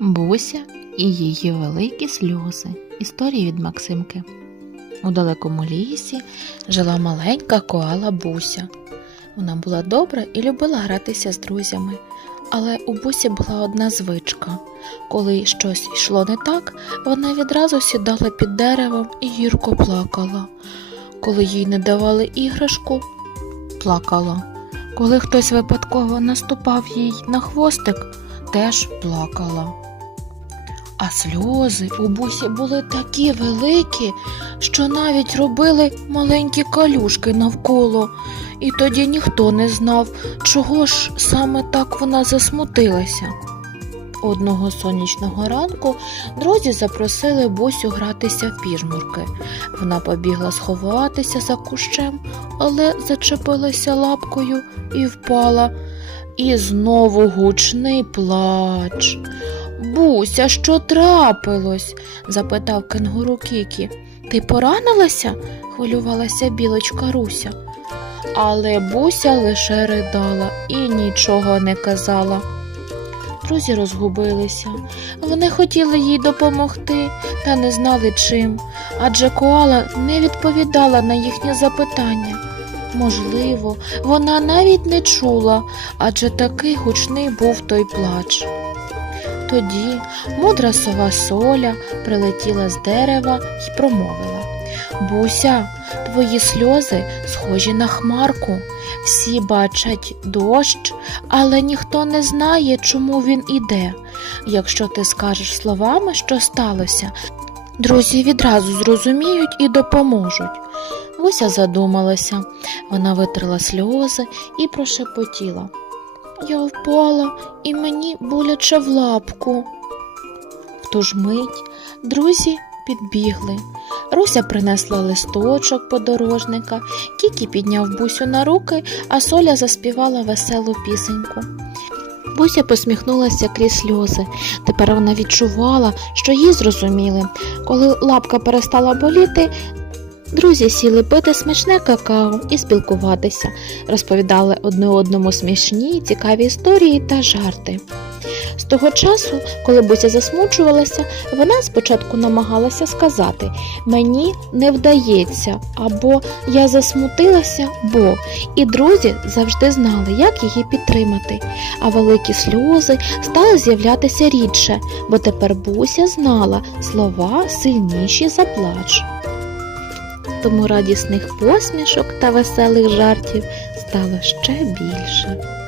Буся і її великі сльози. Історія від Максимки. У далекому лісі жила маленька коала Буся. Вона була добра і любила гратися з друзями. Але у Бусі була одна звичка. Коли щось йшло не так, вона відразу сідала під деревом і гірко плакала. Коли їй не давали іграшку, плакала. Коли хтось випадково наступав їй на хвостик, теж плакала. А сльози у бусі були такі великі, що навіть робили маленькі калюшки навколо, і тоді ніхто не знав, чого ж саме так вона засмутилася. Одного сонячного ранку друзі запросили Бусю гратися в піжмурки. Вона побігла сховатися за кущем, але зачепилася лапкою і впала. І знову гучний плач. Буся, що трапилось? запитав кенгуру Кікі. Ти поранилася? хвилювалася білочка Руся. Але Буся лише ридала і нічого не казала. Друзі розгубилися. Вони хотіли їй допомогти, та не знали чим, адже коала не відповідала на їхнє запитання. Можливо, вона навіть не чула, адже такий гучний був той плач. Тоді мудра сова соля прилетіла з дерева і промовила Буся, твої сльози схожі на хмарку. Всі бачать дощ, але ніхто не знає, чому він іде. Якщо ти скажеш словами, що сталося, друзі відразу зрозуміють і допоможуть. Буся задумалася, вона витерла сльози і прошепотіла. Я впала і мені боляче в лапку. В ту ж мить друзі підбігли. Руся принесла листочок подорожника, Кікі підняв бусю на руки, а Соля заспівала веселу пісеньку. Буся посміхнулася крізь сльози. Тепер вона відчувала, що її зрозуміли. Коли лапка перестала боліти, друзі сіли пити смачне какао і спілкуватися, розповідали одне одному смішні, цікаві історії та жарти. З того часу, коли Буся засмучувалася, вона спочатку намагалася сказати Мені не вдається або Я засмутилася, бо і друзі завжди знали, як її підтримати. А великі сльози стали з'являтися рідше, бо тепер Буся знала слова сильніші за плач. Тому радісних посмішок та веселих жартів стало ще більше.